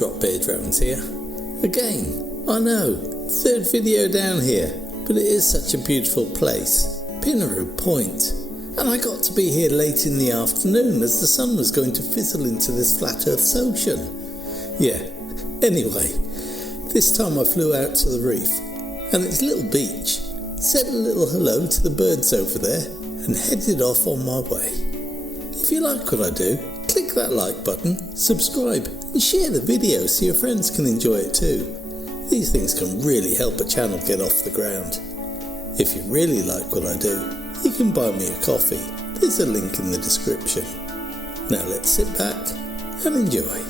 drop bear drones here. Again, I know, third video down here, but it is such a beautiful place, Pinnaroo Point. And I got to be here late in the afternoon as the sun was going to fizzle into this flat Earth's ocean. Yeah, anyway, this time I flew out to the reef and its little beach, said a little hello to the birds over there and headed off on my way. If you like what I do, click that like button, subscribe and share the video so your friends can enjoy it too. These things can really help a channel get off the ground. If you really like what I do, you can buy me a coffee. There's a link in the description. Now let's sit back and enjoy.